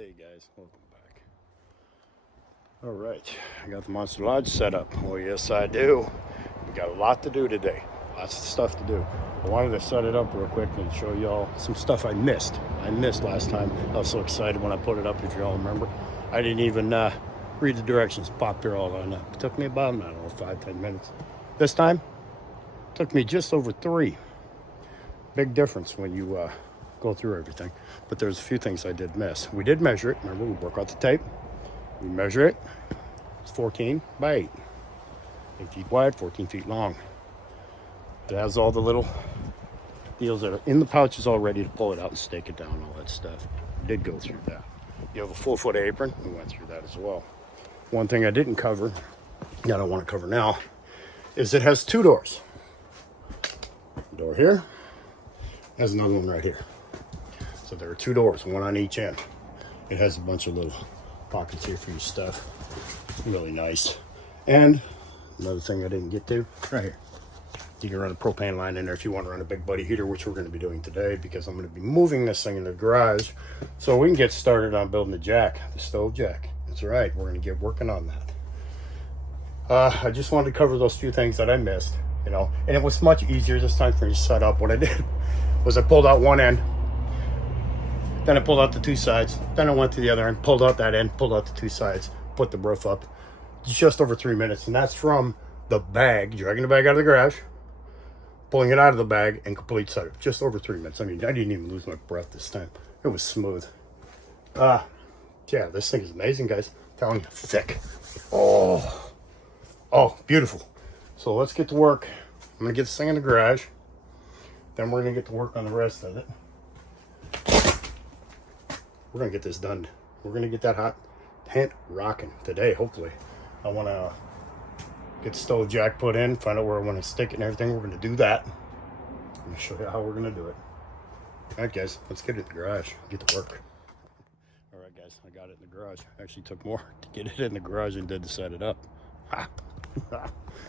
Hey guys, welcome back. All right, I got the Monster Lodge set up. Oh yes I do. We got a lot to do today. Lots of stuff to do. I wanted to set it up real quick and show y'all some stuff I missed. I missed last time. I was so excited when I put it up, if y'all remember. I didn't even read the directions. Popped her all on up. It took me about, I don't know, 5-10 minutes. This time, it took me just over 3. Big difference when you go through everything. But there's a few things I did miss. We did measure it. Remember, we broke out the tape. We measure it. It's 14 by 8. 8 feet wide, 14 feet long. It has all the little deals that are in the pouches all ready to pull it out and stake it down, all that stuff. We did go through that. You have a full foot apron. We went through that as well. One thing I didn't cover, that I want to cover now, is it has 2 doors. Door here. There's another one right here. So there are 2 doors, one on each end. It has a bunch of little pockets here for your stuff. Really nice. And another thing I didn't get to, right here. You can run a propane line in there if you want to run a big buddy heater, which we're going to be doing today because I'm going to be moving this thing in the garage so we can get started on building the jack, the stove jack. That's right, we're going to get working on that. I just wanted to cover those few things that I missed, you know, and it was much easier this time for me to set up. What I did was I pulled out one end, then I pulled out the 2 sides, then I went to the other end, pulled out that end, pulled out the 2 sides, put the roof up. Just over 3 minutes, and that's from the bag, dragging the bag out of the garage, pulling it out of the bag, and complete setup. Just over 3 minutes. I mean, I didn't even lose my breath this time. It was smooth. Yeah, this thing is amazing, guys. I'm telling you, thick. Oh, beautiful. So let's get to work. I'm gonna get this thing in the garage. Then we're gonna get to work on the rest of it. We're gonna get this done. We're gonna get that hot tent rocking today, hopefully. I wanna get the stove jack put in, find out where I want to stick it and everything. We're going to do that. I'm going to show you how we're going to do it. All right, guys, let's get it in the garage. Get to work. All right, guys, I got it in the garage. Actually took more to get it in the garage than did to set it up.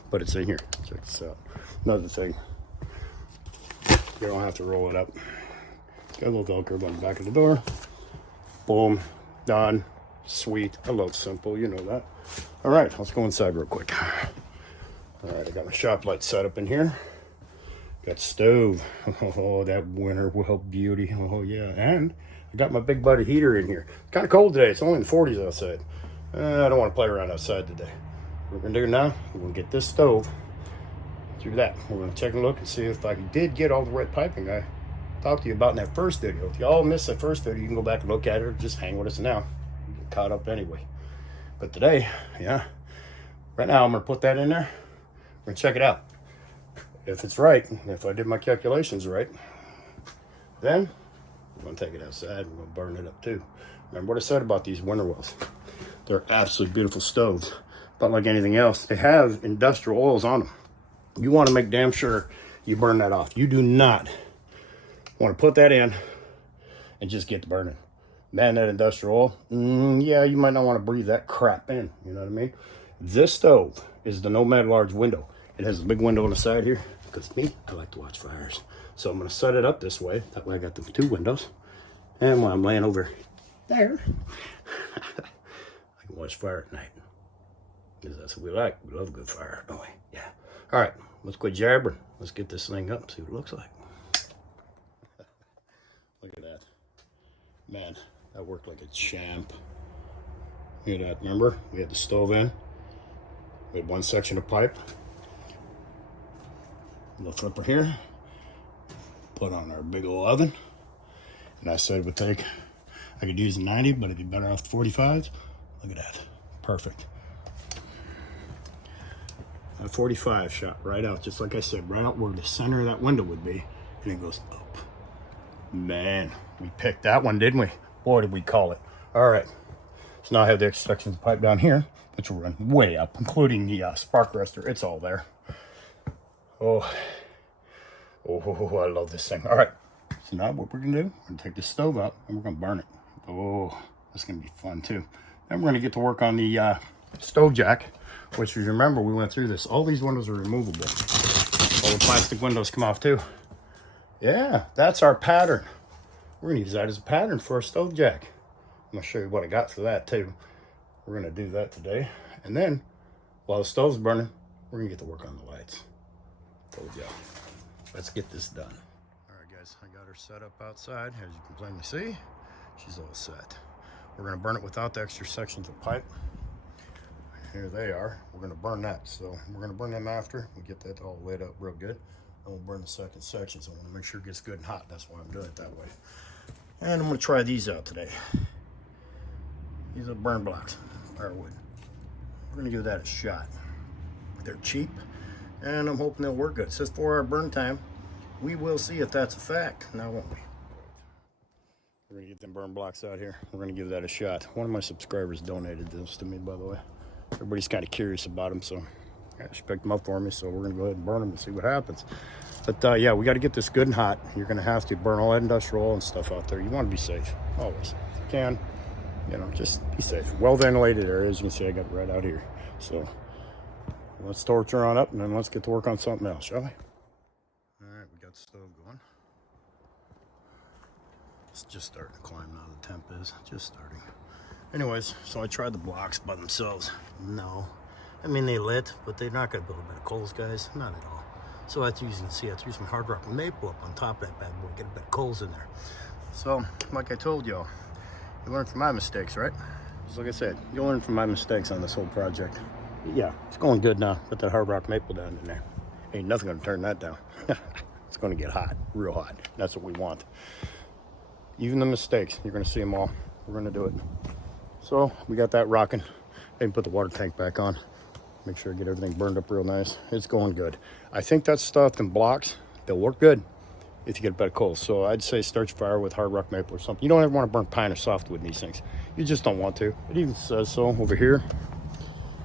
But it's in here. Check this out. Another thing. You don't have to roll it up. Got a little Velcro on the back of the door. Boom. Done. Sweet. I love simple. You know that. All right, let's go inside real quick. All right, I got my shop light set up in here. Got stove. Oh, that winter well beauty. Oh, yeah. And I got my big buddy heater in here. It's kind of cold today. It's only in the 40s outside. I don't want to play around outside today. What we're going to do now, we're going to get this stove through that. We're going to take a look and see if I did get all the red piping I talked to you about in that first video. If y'all missed that first video, you can go back and look at it or just hang with us now. Get caught up anyway. But today, yeah, right now I'm going to put that in there. We're going to check it out. If it's right, if I did my calculations right, then we're going to take it outside. We're going to burn it up too. Remember what I said about these winter wells. They're absolutely beautiful stoves. But like anything else, they have industrial oils on them. You want to make damn sure you burn that off. You do not want to put that in and just get to burning. Man, that industrial oil, yeah, you might not want to breathe that crap in. You know what I mean? This stove is the Nomad large window. It has a big window on the side here because me, I like to watch fires. So I'm going to set it up this way. That way I got the 2 windows. And while I'm laying over there, I can watch fire at night. Because that's what we like. We love a good fire, don't we? Yeah. All right, let's quit jabbering. Let's get this thing up and see what it looks like. Look at that. Man. That worked like a champ. Look at that, remember? We had the stove in. We had one section of pipe. Little flipper here. Put on our big old oven. And I said I could use a 90, but it'd be better off the 45s. Look at that. Perfect. A 45 shot right out, just like I said, right out where the center of that window would be. And it goes up. Man, we picked that one, didn't we? Boy, did we call it. All right. So now I have the extra sections of pipe down here, which will run way up, including the spark arrestor. It's all there. Oh, I love this thing. All right. So now what we're going to do, we're going to take the stove out and we're going to burn it. Oh, that's going to be fun too. Then we're going to get to work on the stove jack, which, if you remember, we went through this. All these windows are removable. All the plastic windows come off too. Yeah, that's our pattern. We're going to use that as a pattern for our stove jack. gonna show you what I got for that too. We're gonna do that today. And then, while the stove's burning, we're gonna get to work on the lights. Told ya. Let's get this done. All right, guys, I got her set up outside. As you can plainly see, she's all set. We're gonna burn it without the extra sections of pipe. Here they are. We're gonna burn that. So we're gonna burn them after we get that all lit up real good. And we'll burn the second section. So I wanna make sure it gets good and hot. That's why I'm doing it that way. And I'm gonna try these out today. These are burn blocks, firewood. We're gonna give that a shot. They're cheap, and I'm hoping they'll work good. It says 4-hour burn time. We will see if that's a fact, now won't we? We're gonna get them burn blocks out here. We're gonna give that a shot. One of my subscribers donated this to me, by the way. Everybody's kind of curious about them, so she picked them up for me. So we're gonna go ahead and burn them and see what happens. But yeah, we got to get this good and hot. You're gonna have to burn all that industrial oil and stuff out there. You want to be safe, always. If you can, you know, just be safe. Well ventilated area, as you can see, I got it right out here. So let's torch her on up, and then let's get to work on something else, shall we? All right, we got the stove going. It's just starting to climb now, the temp is just starting. Anyways, so I tried the blocks by themselves. No. I mean, they lit, but they're not going to build a bit of coals, guys. Not at all. So as you can see, I threw some hard rock maple up on top of that bad boy, get a bit of coals in there. So, like I told y'all, you learn from my mistakes, right? Just like I said, you'll learn from my mistakes on this whole project. Yeah, it's going good now. Put that hard rock maple down in there. Ain't nothing gonna turn that down. It's gonna get hot, real hot. That's what we want. Even the mistakes, you're gonna see them all. We're gonna do it. So we got that rocking. I even put the water tank back on. Make sure I get everything burned up real nice. It's going good. I think that stuff and blocks, they'll work good if you get a bit of coal. So I'd say start your fire with hard rock maple or something. You don't ever want to burn pine or softwood in these things. You just don't want to. It even says so over here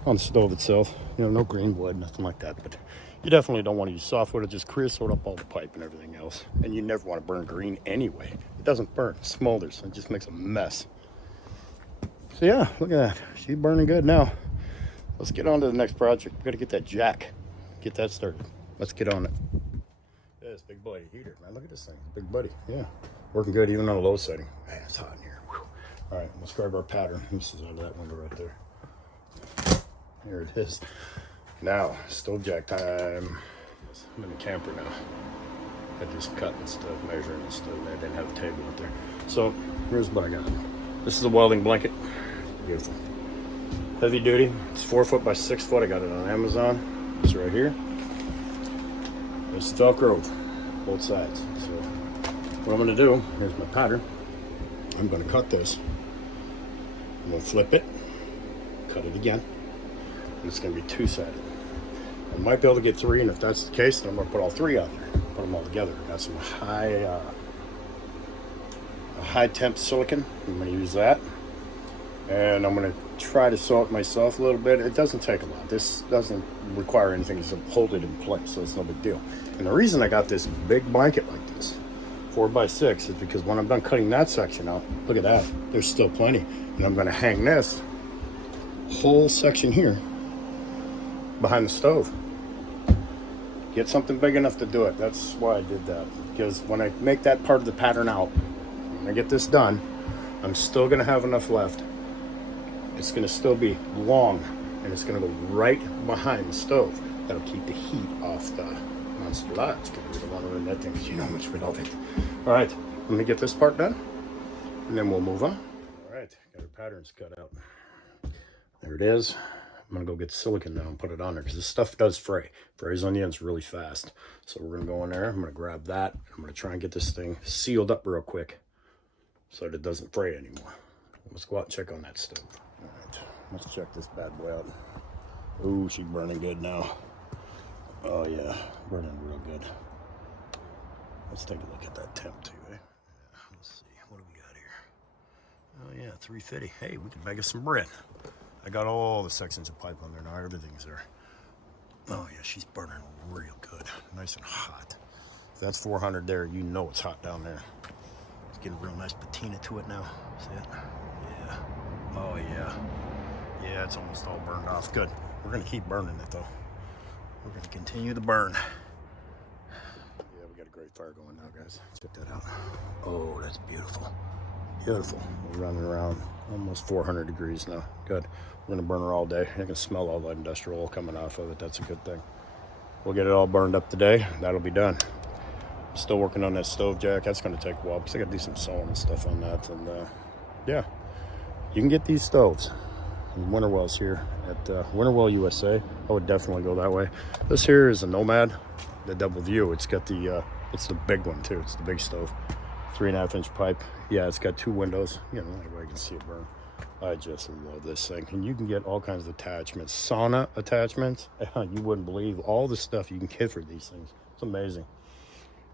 on the stove itself. You know, no green wood, nothing like that. But you definitely don't want to use softwood. It just creosote up all the pipe and everything else. And you never want to burn green anyway. It doesn't burn, it smolders. It just makes a mess. So yeah, look at that. She's burning good now. Let's get on to the next project. We got to get that jack. Get that started. Let's get on it. Yeah, it's big buddy heater, man. Look at this thing. Big buddy. Yeah. Working good even on a low setting. Man, it's hot in here. Whew. All right, let's grab our pattern. This is out of that window right there. Here it is. Now, stove jack time. I'm in the camper now. I just cut and stuff, measuring and stuff. I didn't have a table out there. So, here's what I got. This is a welding blanket. Beautiful. Heavy duty. It's 4 foot by 6 foot. I got it on Amazon. It's right here. It's Velcro, both sides. So what I'm going to do, here's my pattern. I'm going to cut this. I'm going to flip it, cut it again, and it's going to be 2-sided. I might be able to get 3, and if that's the case, then I'm going to put all 3 on there. Put them all together. Got some high temp silicon. I'm going to use that. And I'm going to try to sew it myself a little bit. It doesn't take a lot. This doesn't require anything to hold it in place, so it's no big deal. And the reason I got this big blanket like this, 4 by 6, is because when I'm done cutting that section out, look at that, there's still plenty. And I'm going to hang this whole section here behind the stove. Get something big enough to do it. That's why I did that. Because when I make that part of the pattern out, when I get this done, I'm still going to have enough left. It's going to still be long, and it's going to go right behind the stove. That'll keep the heat off the Monster Lodge, because we don't want to run that thing, because you know how much we love it. All right, let me get this part done, and then we'll move on. All right, got our patterns cut out. There it is. I'm going to go get silicone now and put it on there, because this stuff does fray. Frays on the ends really fast. So we're going to go in there. I'm going to grab that. I'm going to try and get this thing sealed up real quick so that it doesn't fray anymore. Let's go out and check on that stove. All right, let's check this bad boy out. Ooh, she's burning good now. Oh yeah, burning real good. Let's take a look at that temp too, eh? Yeah, let's see, what do we got here? Oh yeah, 350. Hey, we can bag us some bread. I got all the sections of pipe on there now, everything's there. Oh yeah, she's burning real good, nice and hot. If that's 400 there, you know it's hot down there. Let's get a real nice patina to it now. See it? Yeah. Oh yeah. Yeah, it's almost all burned off. Good. We're gonna keep burning it though. We're gonna continue the burn. Yeah, we got a great fire going now, guys. Check that out. Oh, that's beautiful. Beautiful. We're running around almost 400 degrees now. Good. We're gonna burn her all day. You can smell all the industrial oil coming off of it. That's a good thing. We'll get it all burned up today. That'll be done. Still working on that stove jack. That's gonna take a while because I gotta do some sewing and stuff on that. And yeah, you can get these stoves in Winterwell's here at Winterwell USA. I would definitely go that way. This here is a Nomad, the double view. It's got the it's the big one too. It's the big stove, 3.5-inch pipe. Yeah, it's got 2 windows. You know, that way I can see it burn. I just love this thing. And you can get all kinds of attachments, sauna attachments. You wouldn't believe all the stuff you can get for these things. It's amazing.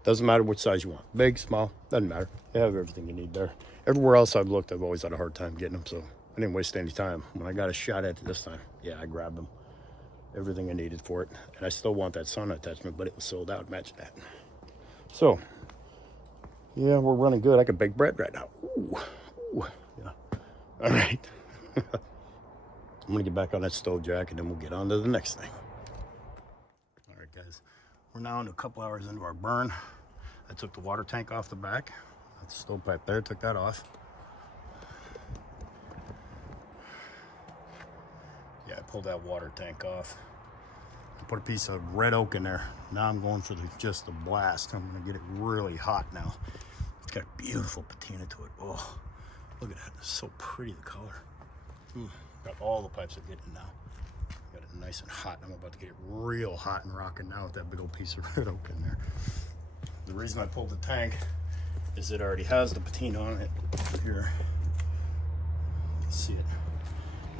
Doesn't matter which size you want, big, small, doesn't matter. They have everything you need there. Everywhere else I've looked, I've always had a hard time getting them, so I didn't waste any time. When I got a shot at it this time, yeah, I grabbed them. Everything I needed for it. And I still want that sauna attachment, but it was sold out, matched that. So, yeah, we're running good. I can bake bread right now. Ooh, ooh, yeah. All right. I'm gonna get back on that stove jack and then we'll get on to the next thing. All right, guys. We're now a couple hours into our burn. I took the water tank off the back. That's the stovepipe there, took that off. Yeah, I pulled that water tank off. I put a piece of red oak in there. Now I'm going for just the blast. I'm gonna get it really hot now. It's got a beautiful patina to it. Oh, look at that, it's so pretty, the color. Got all the pipes are getting now. Got it nice and hot. I'm about to get it real hot and rocking now with that big old piece of red oak in there. The reason I pulled the tank is it already has the patina on it here. You can see it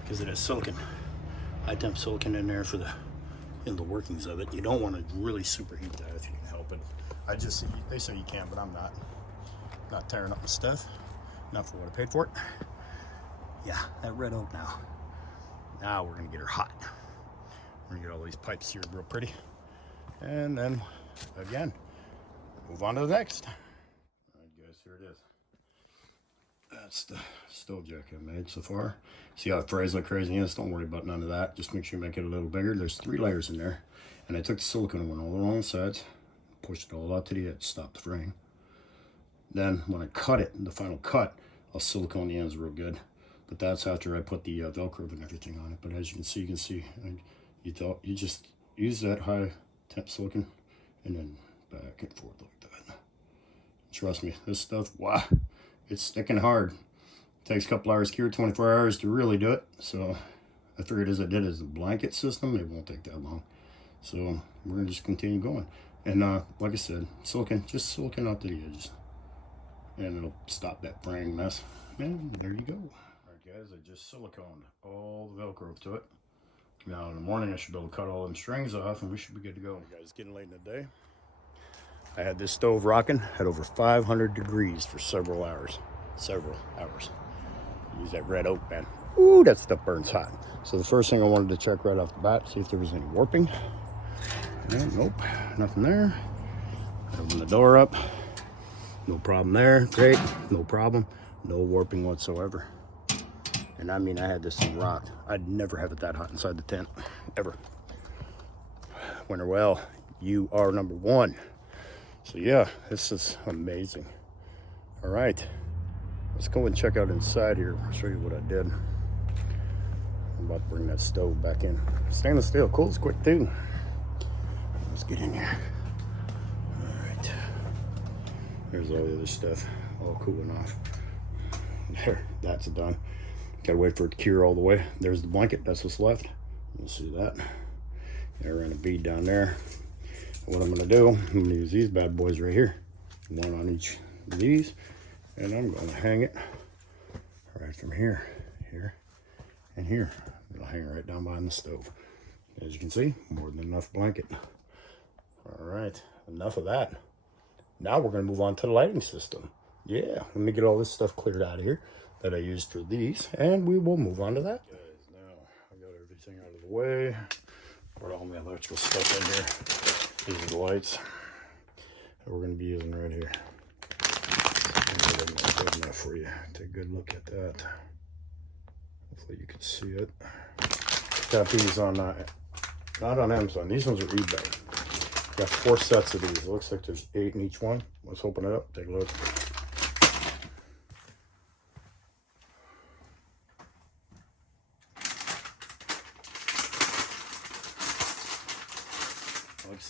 because it has silicon, high temp silicon in there for in the workings of it. You don't want to really superheat that if you can help it. They say you can, but I'm not tearing up my stuff. Not for what I paid for it. Yeah, that red oak now. Now we're gonna get her hot. We're gonna get all these pipes seared real pretty. And then, again, move on to the next. All right, guys, here it is. That's the stove jack I made so far. See how it frays like crazy? Yes, don't worry about none of that. Just make sure you make it a little bigger. There's 3 layers in there. And I took the silicone and went all along the sides, pushed it all out to the edge, stopped the fraying. Then when I cut it, the final cut, I'll silicone the ends real good. But that's after I put the Velcro and everything on it. But as you can see, you just use that high temp silicone and then back and forth like that. Trust me, this stuff, wow, it's sticking hard. It takes a couple hours cure, 24 hours to really do it. So I figured as I did as a blanket system, it won't take that long. So we're gonna just continue going. And like I said, silicone, just silicone out to the edges. And it'll stop that fraying mess. And there you go. Guys, I just siliconed all the Velcro to it. Now in the morning I should be able to cut all them strings off and we should be good to go. Guys, getting late in the day. I had this stove rocking at over 500 degrees for several hours. Use that red oak, man. Ooh, that stuff burns hot. So the first thing I wanted to check right off the bat, see if there was any warping. And nope, nothing there. Open the door up. No problem there. Great, no problem. No warping whatsoever. And I mean, I had this thing rocked. I'd never have it that hot inside the tent, ever. Winterwell, you are number 1. So yeah, this is amazing. All right, let's go and check out inside here. I'll show you what I did. I'm about to bring that stove back in. Stainless steel, cools quick too. Let's get in here. All right, there's all the other stuff, all cooling off. There, that's done. Gotta wait for it to cure all the way. There's the blanket, that's what's left. You'll see that. I ran a bead down there. What I'm gonna do, I'm gonna use these bad boys right here. One on each of these. And I'm gonna hang it right from here, and here. It'll hang right down behind the stove. As you can see, more than enough blanket. All right, enough of that. Now we're gonna move on to the lighting system. Yeah, let me get all this stuff cleared out of here that I used for these, and we will move on to that. Guys, now I got everything out of the way. Put all my electrical stuff in here. These are the lights that we're going to be using right here. Good enough for you. Take a good look at that. Hopefully you can see it. Got these on, not on Amazon. These ones are eBay. Got 4 sets of these. It looks like there's 8 in each one. Let's open it up. Take a look.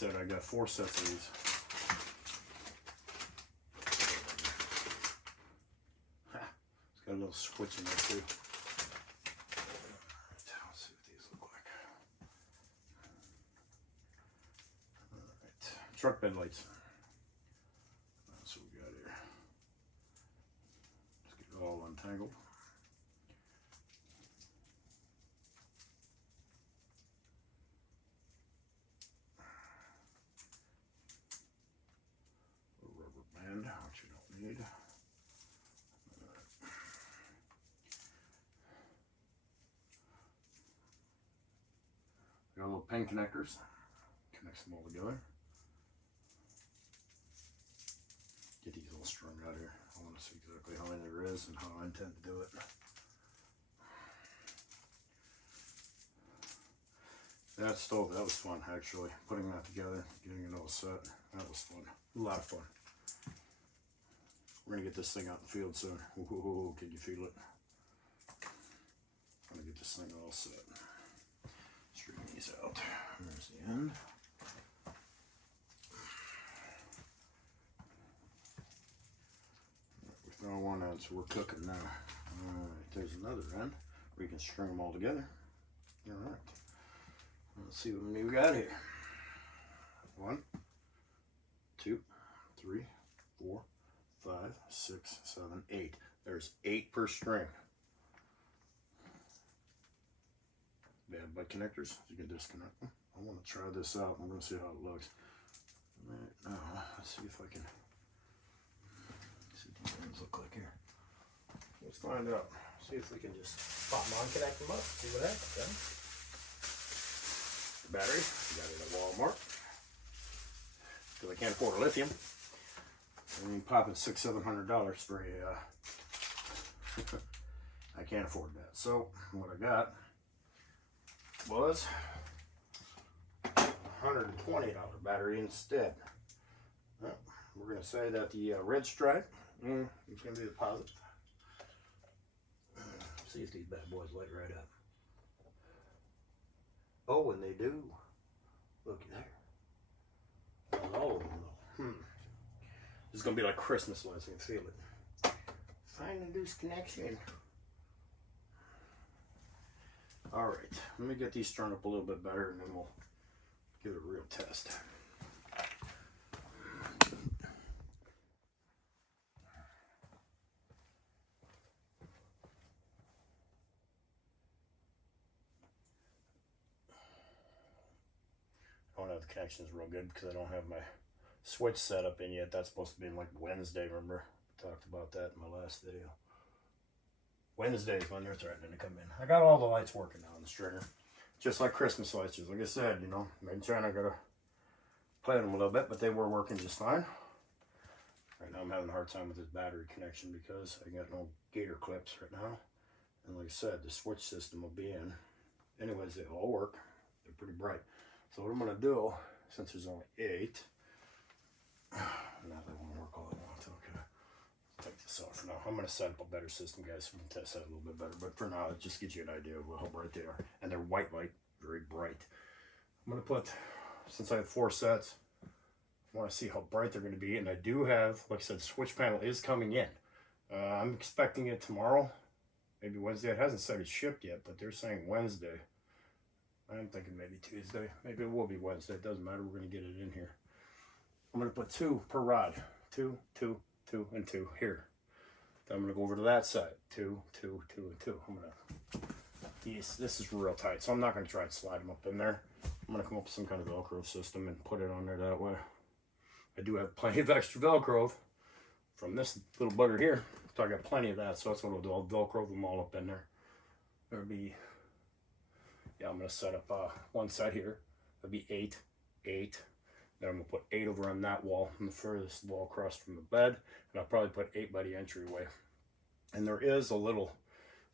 said, I got 4 sets of these. It's got a little switch in there too. Let's see what these look like. Alright, truck bed lights. That's what we got here. Let's get it all untangled. A rubber band, which you don't need. Got little pin connectors, connects them all together. Get these all strung out here. I want to see exactly how many there is and how I intend to do it. That stove, that was fun actually. Putting that together, getting it all set, that was fun. A lot of fun. We're gonna get this thing out in the field soon. Ooh, can you feel it? I'm gonna get this thing all set. Straighten these out. There's the end. We throw one out, so we're cooking now. Alright, there's another end where you can string them all together. Alright. Let's see what we got here. 1, 2, 3, 4, 5, 6, 7, 8. There's 8 per string. Bad butt connectors, you can disconnect them. I want to try this out. I'm going to see how it looks. Right now, let's see if I can see what these things look like here. Let's find out. See if we can just pop them on, connect them up, see what happens. Okay? The battery, I got it at Walmart because I can't afford a lithium. I mean, popping $600-700 for a I can't afford that. So what I got was $120 battery instead. Well, we're going to say that the red stripe is going to be the positive. See if these bad boys light right up. Oh, and they do. Looky there. Oh, This is going to be like Christmas lights. You can feel it. Find a loose connection. All right, let me get these strung up a little bit better and then we'll give it a real test. I don't have the connections real good because I don't have my switch set up in yet. That's supposed to be in like Wednesday, remember? I talked about that in my last video. Wednesday is when they're threatening to come in. I got all the lights working now on the stringer. Just like Christmas lights. Just like I said, you know, maybe trying to gotta play with them a little bit, but they were working just fine. Right now I'm having a hard time with this battery connection because I got no gator clips right now. And like I said, the switch system will be in. Anyways, they all work. They're pretty bright. So what I'm gonna do, since there's only 8, now they won't work all at once. Okay. Take this off for now. I'm going to set up a better system, guys, so we can test that a little bit better. But for now, it just gives you an idea of how bright they are. And they're white light, very bright. I'm going to put, since I have 4 sets, I want to see how bright they're going to be. And I do have, like I said, the switch panel is coming in. I'm expecting it tomorrow, maybe Wednesday. It hasn't said it's shipped yet, but they're saying Wednesday. I'm thinking maybe Tuesday. Maybe it will be Wednesday. It doesn't matter. We're going to get it in here. I'm going to put 2 per rod. 2, 2, 2, and 2 here. Then I'm going to go over to that side. 2, 2, 2, and 2. I'm going to, yes, this is real tight, so I'm not going to try to slide them up in there. I'm going to come up with some kind of Velcro system and put it on there that way. I do have plenty of extra Velcro from this little bugger here. So I got plenty of that, so that's what I'll do. I'll Velcro them all up in there. There'll be, yeah, I'm going to set up one side here. That'll be 8, 8. Then I'm going to put 8 over on that wall, on the furthest wall across from the bed. And I'll probably put 8 by the entryway. And there is a little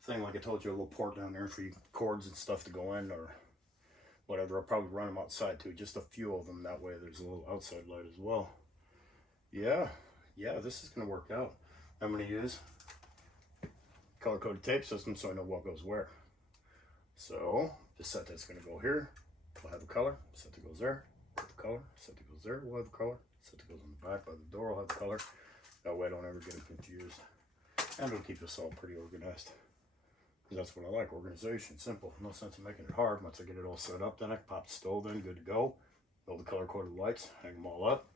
thing, like I told you, a little port down there for your cords and stuff to go in or whatever. I'll probably run them outside too, just a few of them. That way there's a little outside light as well. Yeah, this is going to work out. I'm going to use color-coded tape system so I know what goes where. So the set that's going to go here will have a color. Set that goes there put the color. Set that goes there, we'll have the color. Set that goes on the back by the door, we'll have the color. That way I don't ever get them confused. And it'll keep us all pretty organized. Because that's what I like, organization, simple. No sense in making it hard. Once I get it all set up, then I can pop the stove in, good to go. Build the color-coded lights, hang them all up.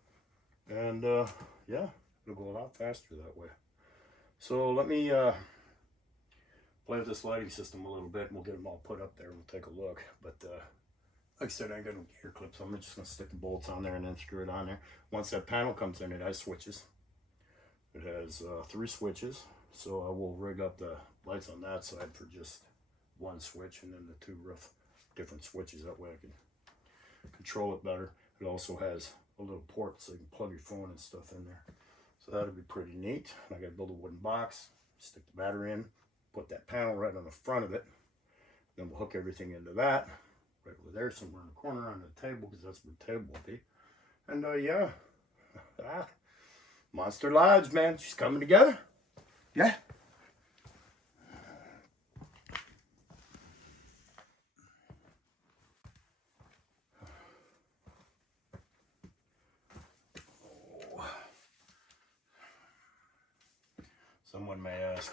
And yeah, it'll go a lot faster that way. So let me play with this lighting system a little bit, and we'll get them all put up there and we'll take a look. But like I said, I ain't got no gear clips, so I'm just gonna stick the bolts on there and then screw it on there. Once that panel comes in, it has switches. It has 3 switches, so I will rig up the lights on that side for just 1 switch, and then the 2 rough different switches. That way I can control it better. It also has a little port so you can plug your phone and stuff in there. So that'll be pretty neat. I gotta build a wooden box, stick the battery in, put that panel right on the front of it. Then we'll hook everything into that, right over there, somewhere in the corner on the table, because that's where the table will be. And yeah, Monster Lodge, man, she's coming together. Yeah. Someone may ask,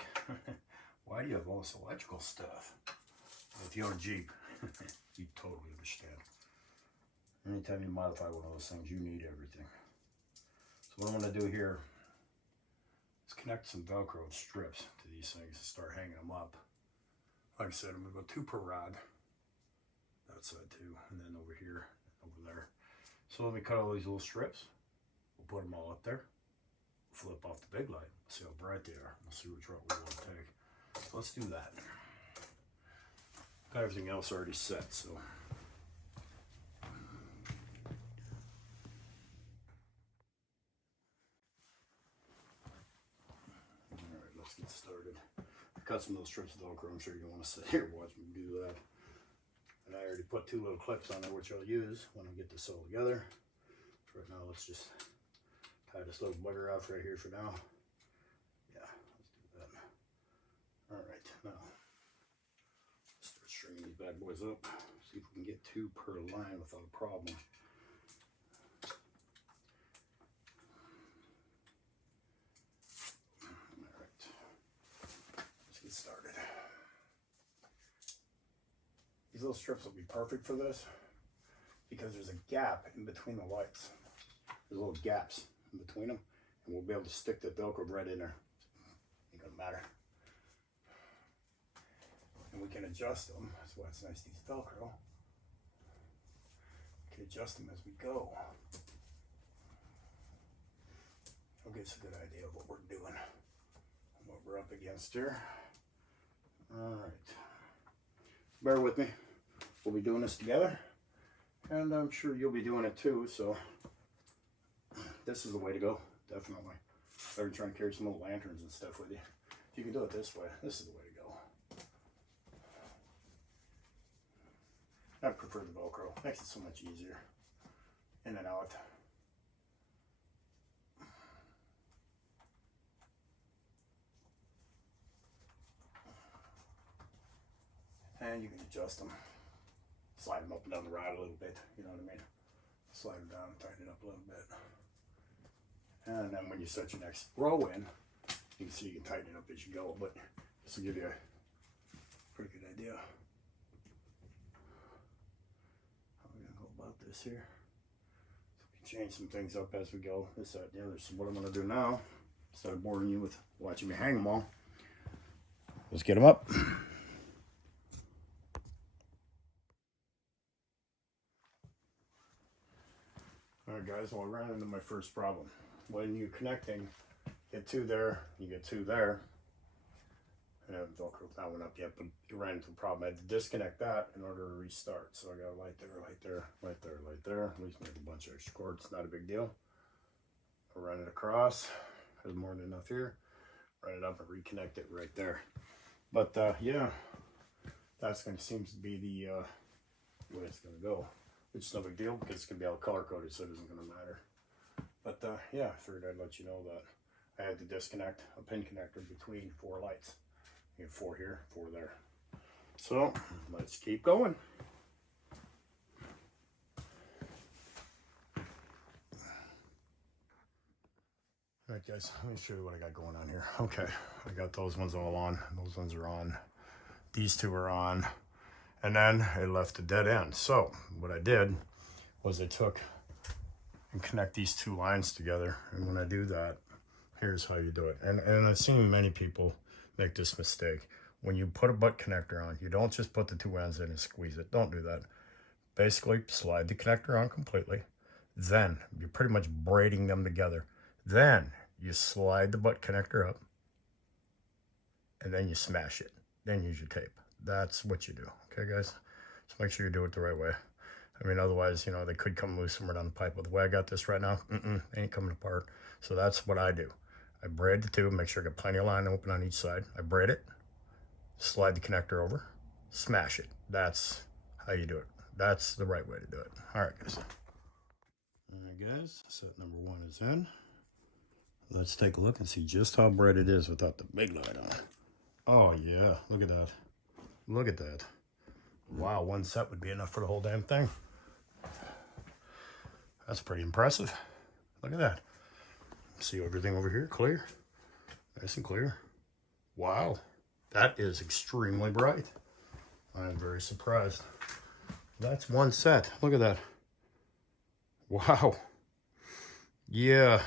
why do you have all this electrical stuff? If you own a Jeep, you totally understand. Anytime you modify one of those things, you need everything. So what I'm going to do here is connect some Velcro strips to these things and start hanging them up. Like I said, I'm going to go 2 per rod. That side too, and then over here, over there. So let me cut all these little strips. We'll put them all up there. Flip off the big light, see how bright they are. We'll see which route we want to take. So let's do that. Got everything else already set, so. Alright, let's get started. I cut some of those strips of Velcro. I'm sure you don't want to sit here and watch me do that. And I already put 2 little clips on there, which I'll use when I get this all together. So right now, let's just tie this little bugger off right here for now. Yeah, let's do that. Alright, now start stringing these bad boys up. See if we can get 2 per line without a problem. Alright, let's get started. These little strips will be perfect for this because there's a gap in between the lights. There's little gaps in between them, and we'll be able to stick the Velcro right in there. It doesn't matter. And we can adjust them. That's why it's nice to use Velcro. We can adjust them as we go. It'll give us a good idea of what we're doing and what we're up against here. Alright. Bear with me. We'll be doing this together, and I'm sure you'll be doing it too, so this is the way to go, definitely. If you're trying to carry some little lanterns and stuff with you, if you can do it this way, this is the way to go. I prefer the Velcro. Makes it so much easier. In and out. And you can adjust them. Slide them up and down the rod a little bit, you know what I mean? Slide them down and tighten it up a little bit. And then when you set your next row in, you can see you can tighten it up as you go, but this will give you a pretty good idea how we're gonna go about this here. So we can change some things up as we go, this, that, and the other. So what I'm gonna do now, instead of boring you with watching me hang them all, let's get them up. Alright guys, well I ran into my first problem. When you're connecting, get 2 there, you get 2 there. I haven't Velcroed that one up yet, but you ran into a problem. I had to disconnect that in order to restart. So I got a light there, light there, light there, light there. At least make a bunch of extra cords, not a big deal. I'll run it across, there's more than enough here. Run it up and reconnect it right there. But yeah, that's going to seem to be the way it's going to go. Which is no big deal because it's going to be all color coded, so it isn't going to matter. But yeah, I figured I'd let you know that I had to disconnect a pin connector between 4 lights. You have 4 here, 4 there. So let's keep going. All right, guys, let me show you what I got going on here. Okay, I got those ones all on. Those ones are on. These two are on. And then it left a dead end. So what I did was I took and connect these two lines together. And when I do that, here's how you do it. And I've seen many people make this mistake. When you put a butt connector on, you don't just put the two ends in and squeeze it. Don't do that. Basically, slide the connector on completely. Then you're pretty much braiding them together. Then you slide the butt connector up and then you smash it. Then use your tape. That's what you do. Okay, guys? Just make sure you do it the right way. I mean, otherwise, you know, they could come loose somewhere down the pipe. But the way I got this right now, they ain't coming apart. So that's what I do. I braid the tube, make sure I got plenty of line open on each side. I braid it, slide the connector over, smash it. That's how you do it. That's the right way to do it. All right, guys. All right, guys, set number 1 is in. Let's take a look and see just how bright it is without the big light on. Oh, yeah, look at that. Look at that. Wow, one set would be enough for the whole damn thing. That's pretty impressive. Look at that. See everything over here, clear. Nice and clear. Wow, that is extremely bright. I'm very surprised. That's one set. Look at that. Wow. Yeah.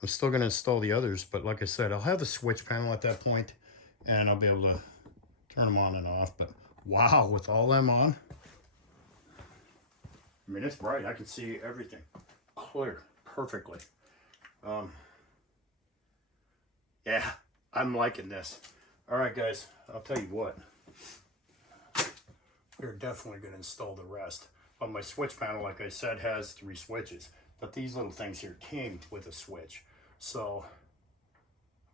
I'm still going to install the others, but like I said, I'll have the switch panel at that point, and I'll be able to turn them on and off. But wow, with all them on, I mean, it's bright. I can see everything clear, perfectly. Yeah, I'm liking this. All right, guys, I'll tell you what. We're definitely going to install the rest. But my switch panel, like I said, has 3 switches. But these little things here came with a switch. So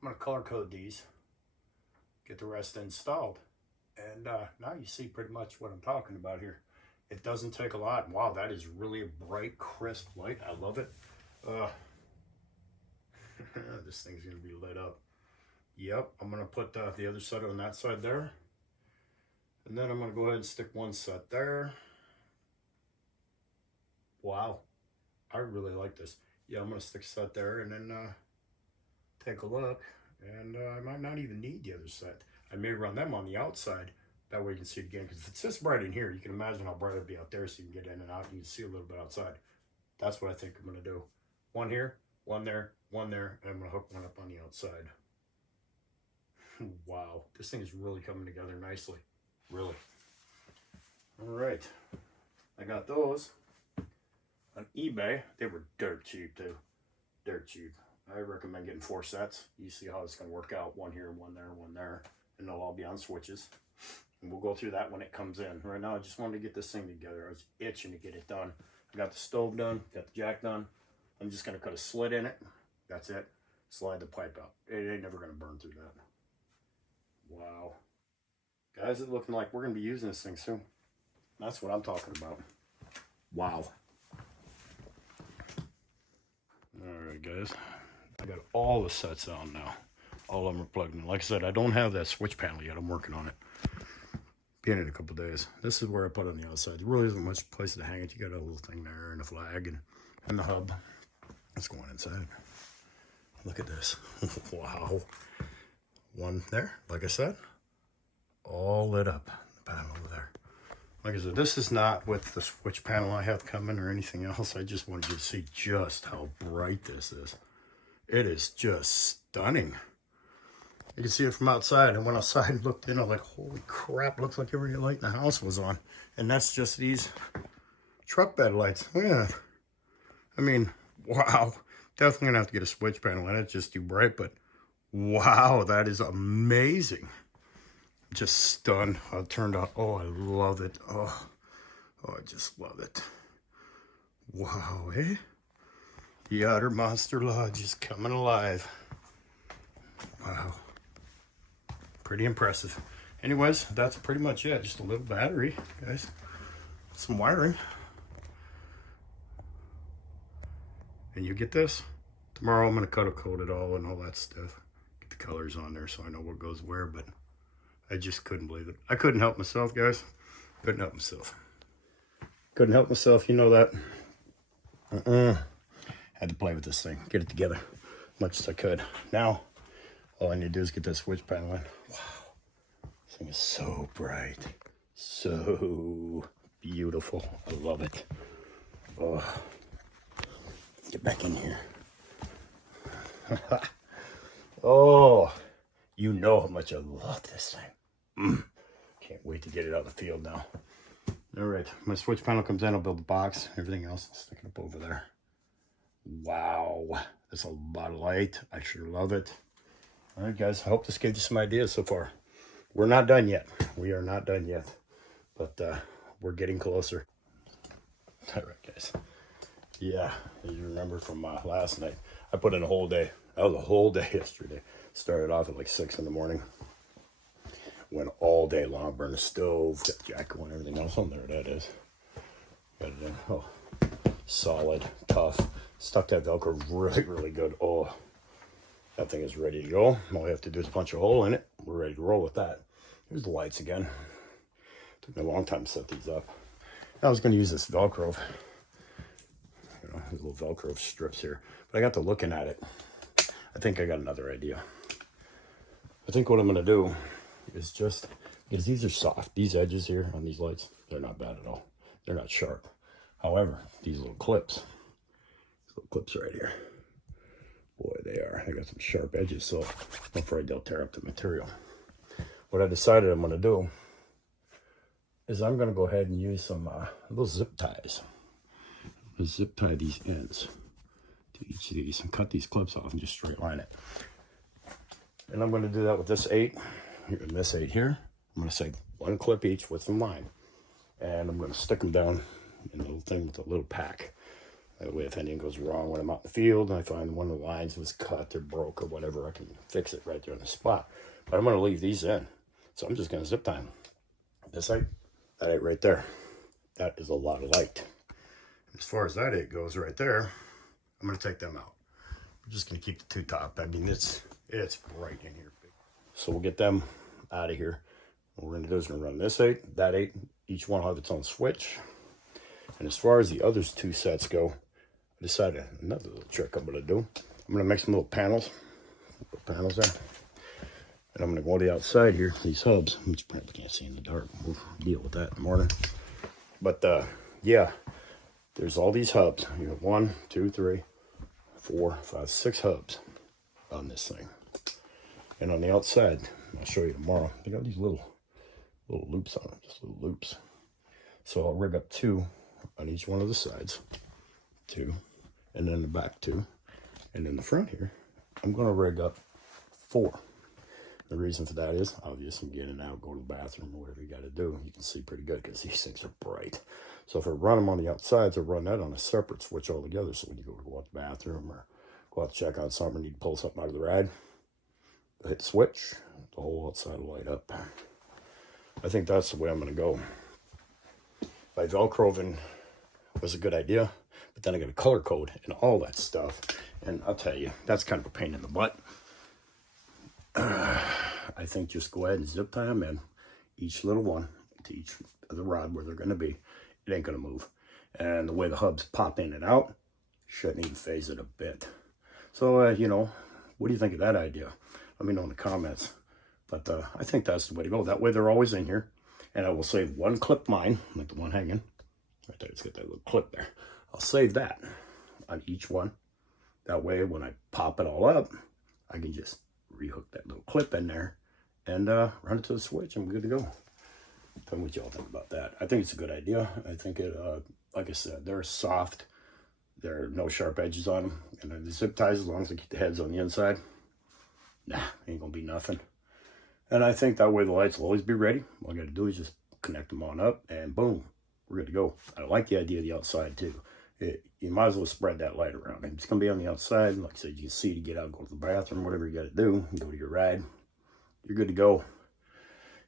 I'm going to color code these, get the rest installed. And now you see pretty much what I'm talking about here. It doesn't take a lot. Wow, that is really a bright, crisp light. I love it. This thing's going to be lit up. Yep, I'm going to put the other set on that side there. And then I'm going to go ahead and stick one set there. Wow, I really like this. Yeah, I'm going to stick a set there and then take a look. And I might not even need the other set. I may run them on the outside. That way you can see it again. Because if it's this bright in here, you can imagine how bright it'd be out there, so you can get in and out. You can see a little bit outside. That's what I think I'm going to do. One here, one there, and I'm going to hook one up on the outside. Wow, this thing is really coming together nicely. Really. All right. I got those on eBay. They were dirt cheap too. Dirt cheap. I recommend getting 4 sets. You see how it's going to work out. One here, one there. And they'll all be on switches. And we'll go through that when it comes in. Right now, I just wanted to get this thing together. I was itching to get it done. I got the stove done. Got the jack done. I'm just going to cut a slit in it. That's it. Slide the pipe out. It ain't never going to burn through that. Wow. Guys, it's looking like we're going to be using this thing soon. That's what I'm talking about. Wow. Alright, guys. I got all the sets on now. All of them are plugged in. Like I said, I don't have that switch panel yet. I'm working on it. Be in a couple days. This is where I put it on the outside. There really isn't much place to hang it. You got a little thing there and a flag and the hub. Let's go on inside. Look at this. Wow. One there, like I said. All lit up. The panel over there. Like I said, this is not with the switch panel I have coming or anything else. I just wanted you to see just how bright this is. It is just stunning. You can see it from outside. I went outside and looked in. I was like, holy crap, looks like every light in the house was on. And that's just these truck bed lights. Look at that. I mean, wow. Definitely going to have to get a switch panel in it. It's just too bright, but wow, that is amazing. Just stunned how it turned out. Oh, I love it. Oh, I just love it. Wow, eh? The Otter Monster Lodge is coming alive. Wow. Pretty impressive. Anyways, that's pretty much it. Just a little battery, guys. Some wiring. And you get this. Tomorrow I'm going to color code it all and all that stuff. Get the colors on there so I know what goes where, but I just couldn't believe it. I couldn't help myself, guys. Couldn't help myself. Couldn't help myself, you know that. Had to play with this thing, get it together as much as I could. Now, all I need to do is get that switch panel in. Wow, this thing is so bright, so beautiful. I love it. Oh, get back in here. Oh, you know how much I love this thing. Can't wait to get it out of the field now. All right, my switch panel comes in, I'll build the box, everything else, I'll stick it up over there. Wow, that's a lot of light. I sure love it. All right, guys, I hope this gave you some ideas so far. We're not done yet. We are not done yet, but we're getting closer. All right, guys. Yeah, as you remember from last night, I put in a whole day. That was a whole day yesterday. Started off at like 6 in the morning. Went all day long, burned the stove, got the jack going, everything else. Oh, there that is. Got it in. Oh, solid, tough. Stuck that Velcro really, really good. Oh, that thing is ready to go. All we have to do is punch a hole in it. We're ready to roll with that. Here's the lights again. Took me a long time to set these up. I was going to use this Velcro. You know, these little Velcro strips here. But I got to looking at it. I think I got another idea. I think what I'm going to do is just, because these are soft. These edges here on these lights, they're not bad at all. They're not sharp. However, these little clips right here, boy, they got some sharp edges, so I'm afraid they'll tear up the material. What I decided I'm going to do is I'm going to go ahead and use some little zip ties. Zip tie these ends to each of these and cut these clips off and just straight line it. And I'm going to do that with this 8 and this 8 here. I'm going to save 1 clip each with some line, and I'm going to stick them down in the little thing with a little pack. That way, if anything goes wrong when I'm out in the field and I find one of the lines was cut or broke or whatever, I can fix it right there on the spot. But I'm going to leave these in, so I'm just going to zip tie them. This 8, that 8 right there, that is a lot of light. As far as that 8 goes right there, I'm going to take them out. I'm just going to keep the 2 top. I mean, it's bright in here. So we'll get them out of here. What we're going to do is we're going to run this 8, that 8. Each one will have its own switch. And as far as the other 2 sets go, I decided another little trick I'm going to do. I'm going to make some little panels there. And I'm going to go to the outside here, these hubs, which you probably can't see in the dark. We'll deal with that in the morning. But yeah, there's all these hubs. You have 1, 2, 3, 4, 5, 6 hubs on this thing. And on the outside, I'll show you tomorrow, they got these little loops on them, just little loops. So I'll rig up 2 on each one of the sides, 2, and then the back 2. And in the front here, I'm going to rig up 4. The reason for that is, obviously, I'm getting out, go to the bathroom, or whatever you got to do. You can see pretty good because these things are bright. So if I run them on the outsides, I run that on a separate switch altogether. So when you go out to the bathroom or go out to check on something, need to pull something out of the ride, hit the switch, the whole outside will light up. I think that's the way I'm going to go. By Velcroing was a good idea, but then I got a color code and all that stuff. And I'll tell you, that's kind of a pain in the butt. I think just go ahead and zip tie them in, each little one, to each of the rod where they're going to be. It ain't going to move. And the way the hubs pop in and out, shouldn't even phase it a bit. So, you know, what do you think of that idea? Let me know in the comments. But I think that's the way to go. That way they're always in here. And I will save 1 clip line, like the one hanging. Right there, it's got that little clip there. I'll save that on each one. That way, when I pop it all up, I can just rehook that little clip in there and run it to the switch. I'm good to go. Tell me what y'all think about that. I think it's a good idea. I think it, like I said, they're soft. There are no sharp edges on them. And then the zip ties, as long as I keep the heads on the inside, nah, ain't gonna be nothing. And I think that way the lights will always be ready. All I gotta do is just connect them on up and boom, we're good to go. I like the idea of the outside too. You might as well spread that light around. It's gonna be on the outside. Like I said, you can see to get out, go to the bathroom, whatever you gotta do, go to your ride. You're good to go.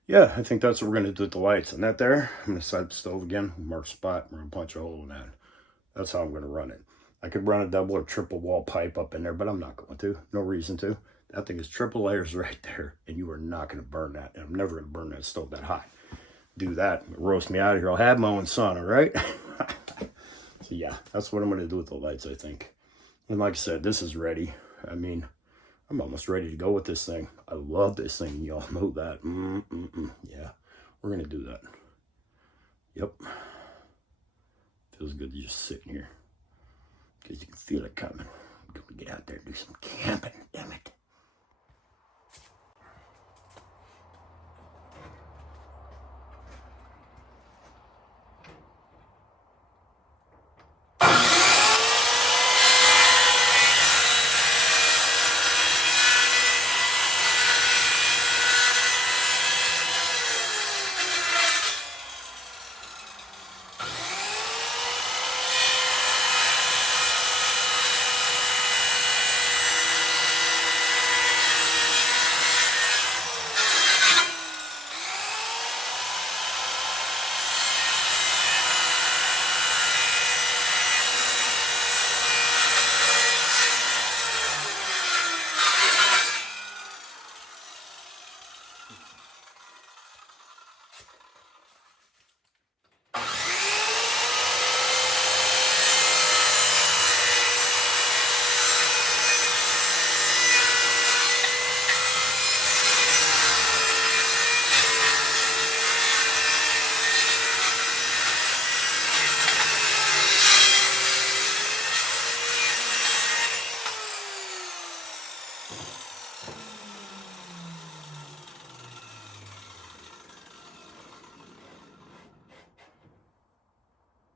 Yeah, I think that's what we're gonna do with the lights. And that there, I'm gonna set up the stove again, mark spot, we're gonna punch a hole in that. That's how I'm gonna run it. I could run a double or triple wall pipe up in there, but I'm not going to. No reason to. That thing is triple layers right there, and you are not going to burn that. And I'm never going to burn that stove that hot. Do that, roast me out of here. I'll have my own sauna, right? So yeah, that's what I'm going to do with the lights, I think. And like I said, this is ready. I mean, I'm almost ready to go with this thing. I love this thing. Y'all know that. Yeah, we're going to do that. Yep. Feels good to just sit here. Because you can feel it coming. I'm going to get out there and do some camping, damn it.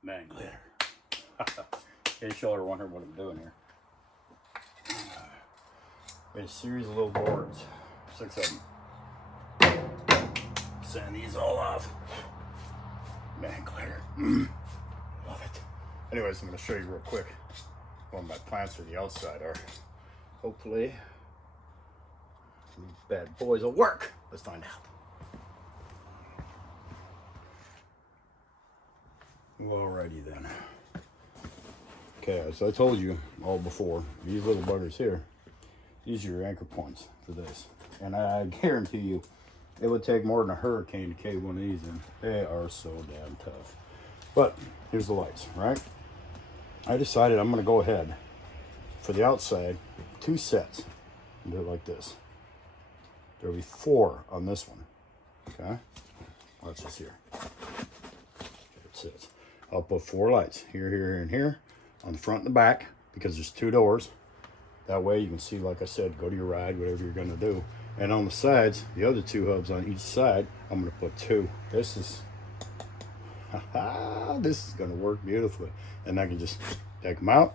Man, glitter. In case y'all are wondering what I'm doing here. Got a series of little boards. 6 of them. Sand these all off. Man, glitter. Love it. Anyways, I'm going to show you real quick what my plans for the outside are. Hopefully, these bad boys will work. Let's find out. Alrighty then. Okay, as I told you all before, these little buggers here, these are your anchor points for this. And I guarantee you, it would take more than a hurricane to cave one of these in. They are so damn tough. But here's the lights, right? I decided I'm going to go ahead for the outside, 2 sets, and do it like this. There'll be 4 on this one. Okay? Watch this here. It sits. I'll put 4 lights here, here, and here on the front and the back because there's 2 doors. That way you can see, like I said, go to your ride, whatever you're going to do. And on the sides, the other 2 hubs on each side, I'm going to put 2. This is going to work beautifully. And I can just take them out,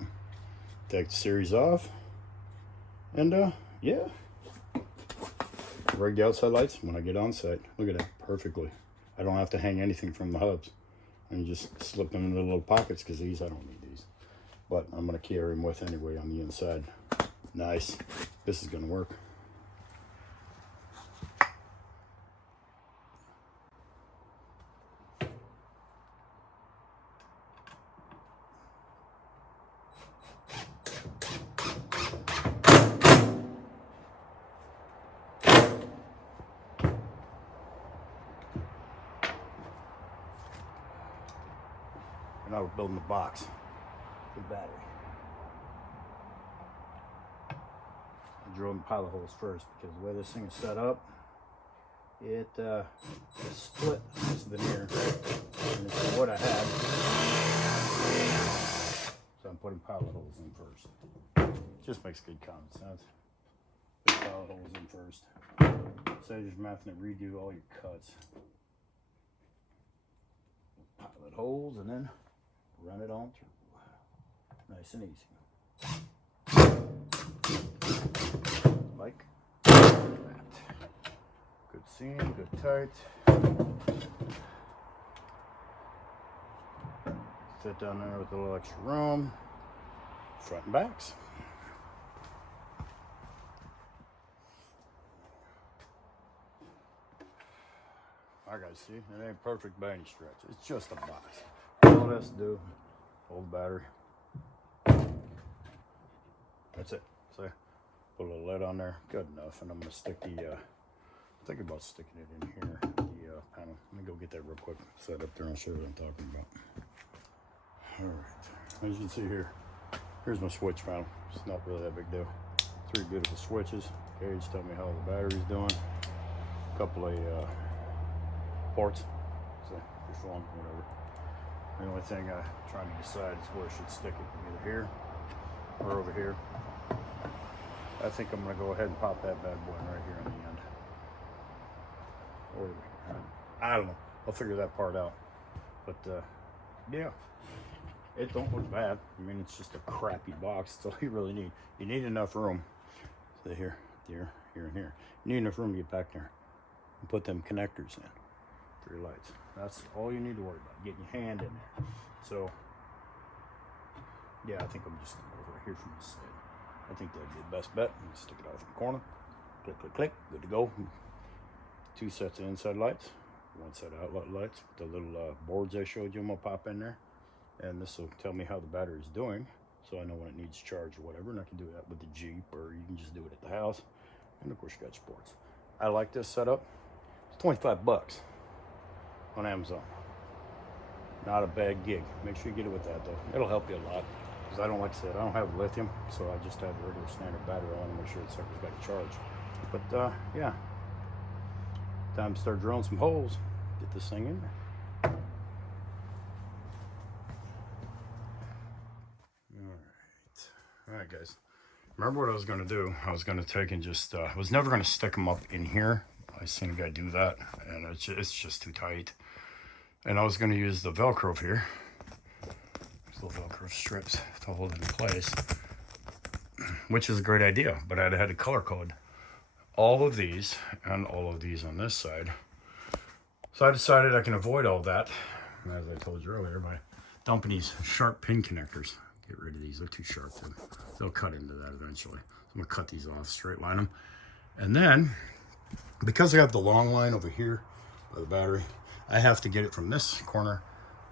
take the series off, and yeah. Rig the outside lights when I get on site. Look at that, perfectly. I don't have to hang anything from the hubs. And just slip them into the little pockets because these, I don't need these. But I'm going to carry them with anyway on the inside. Nice. This is going to work. And now we're building the box, the battery. I drilled the pilot holes first because the way this thing is set up, it split this veneer, and it's what I had. So I'm putting pilot holes in first. Just makes good common sense. Put pilot holes in first. Saves you having to redo all your cuts. Pilot holes and then run it on through. Nice and easy. Like that. Good seam, good tight. Sit down there with a little extra room. Front and backs. Like I see, it ain't perfect by any stretch. It's just a box. All it has to do, hold the battery. That's it. So put a little lid on there, good enough. And I'm gonna stick the, think about sticking it in here, the panel. Let me go get that real quick. Set up there, I'll show you what I'm talking about. All right, as you can see here, Here's my switch panel. It's not really that big deal. 3 beautiful switches. Gauge tell me how the battery's doing. A couple of ports. So just one, whatever. The only thing I'm trying to decide is where I should stick it. Either here or over here. I think I'm going to go ahead and pop that bad boy right here in the end. Or I don't know. I'll figure that part out. But yeah, it don't look bad. I mean, it's just a crappy box. That's all you really need. You need enough room. So here, here, here, and here. You need enough room to get back there and put them connectors in. 3 lights. That's all you need to worry about. Getting your hand in there. So yeah, I think I'm just going to go over here from this side. I think that'd be the best bet. Stick it off in the corner. Click, click, click. Good to go. 2 sets of inside lights. 1 set of outlet lights. The little boards I showed you, I'm going to pop in there. And this will tell me how the battery's doing. So I know when it needs charge or whatever. And I can do that with the Jeep, or you can just do it at the house. And of course you got your ports. I like this setup. It's 25 bucks on Amazon. Not a bad gig. Make sure you get it with that though. It'll help you a lot. Because I don't, like I said, I don't have lithium, so I just have a regular standard battery. I want to make sure it's got a charge. But yeah, time to start drilling some holes. Get this thing in there. All right, guys. Remember what I was going to do? I was going to take and just, I was never going to stick them up in here. I seen a guy do that, and it's just too tight. And I was going to use the Velcro here. Little Velcro strips to hold it in place, which is a great idea, but I'd had to color code all of these and all of these on this side. So I decided I can avoid all that, as I told you earlier, by dumping these sharp pin connectors. Get rid of these, they're too sharp. They'll cut into that eventually. So I'm gonna cut these off, straight line them. And then, because I got the long line over here by the battery, I have to get it from this corner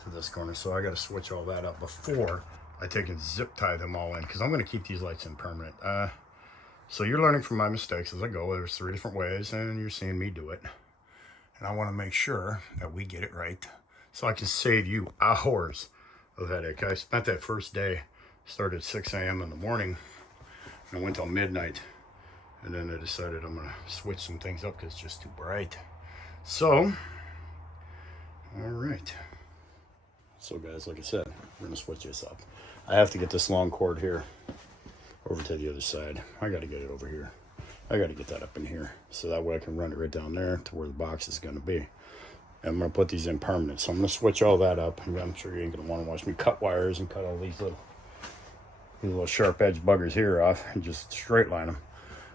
to this corner, so I got to switch all that up before I take and zip tie them all in, because I'm going to keep these lights in permanent. So you're learning from my mistakes as I go. There's 3 different ways, and you're seeing me do it, and I want to make sure that we get it right so I can save you hours of headache. I spent that first day, started at 6 a.m. in the morning, and I went till midnight, and then I decided I'm going to switch some things up because it's just too bright. So all right. So guys, like I said, we're gonna switch this up. I have to get this long cord here over to the other side. I gotta get it over here. I gotta get that up in here, so that way I can run it right down there to where the box is gonna be. And I'm gonna put these in permanent. So I'm gonna switch all that up. I'm sure you ain't gonna wanna watch me cut wires and cut all these little sharp edge buggers here off and just straight line them.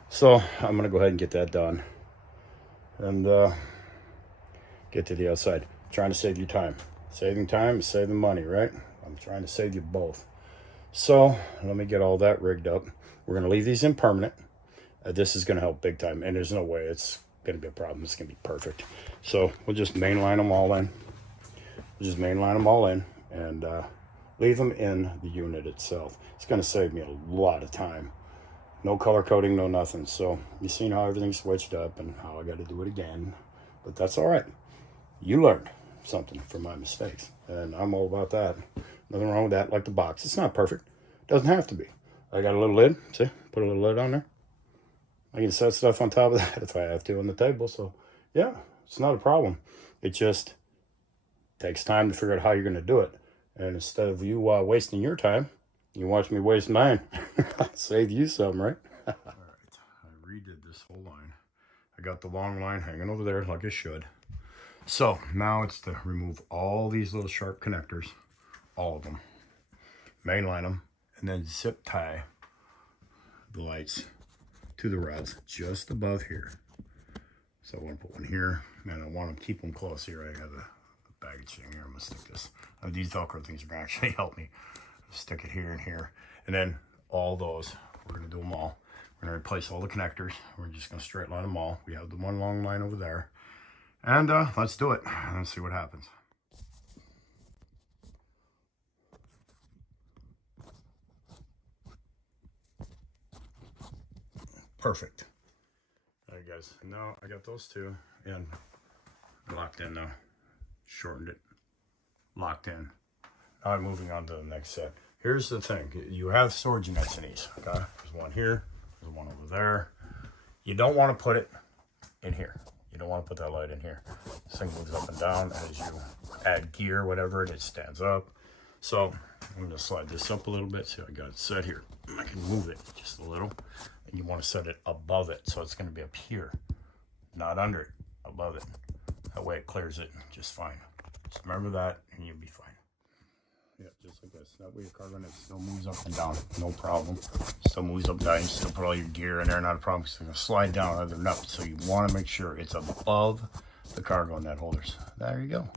So I'm gonna go ahead and get that done and get to the outside. Trying to save you time. Saving time is saving money, right? I'm trying to save you both. So let me get all that rigged up. We're going to leave these in permanent. This is going to help big time, and there's no way it's going to be a problem. It's going to be perfect. So we'll just mainline them all in. We'll just mainline them all in and leave them in the unit itself. It's going to save me a lot of time. No color coding, no nothing. So you've seen how everything's switched up and how I got to do it again. But that's all right. You learned something from my mistakes, and I'm all about that. Nothing wrong with that. Like the box, it's not perfect. Doesn't have to be. I got a little lid. See, put a little lid on there. I can set stuff on top of that if I have to on the table. So yeah, it's not a problem. It just takes time to figure out how you're going to do it. And instead of you wasting your time, you watch me waste mine. Save you some, right? All right, I redid this whole line. I got the long line hanging over there like I should. So now it's to remove all these little sharp connectors, all of them, mainline them, and then zip tie the lights to the rods just above here. So I want to put one here, and I want to keep them close here. I have a baggage thing here. I'm going to stick this. These Velcro things are going to actually help me. Stick it here and here. And then all those, we're going to do them all. We're going to replace all the connectors. We're just going to straight line them all. We have the one long line over there. And let's do it and see what happens. Perfect. All right, guys. Now I got those two in, locked in now. Shortened it, locked in. Now I'm moving on to the next set. here's the thing. You have storage units in these, okay? There's one here, there's one over there. You don't want to put it in here. You don't want to put that light in here. This thing moves up and down as you add gear, whatever, it stands up. So I'm going to slide this up a little bit. See, I got it set here. I can move it just a little. And you want to set it above it. So it's going to be up here, not under it, above it. That way it clears it just fine. Just remember that and you'll be fine. Yeah, just like this. That way your car it still moves up and down. No problem. Still moves up and down. You still put all your gear in there, not a problem. It's going to slide down other nuts. So you want to make sure it's above the cargo net holders. There you go.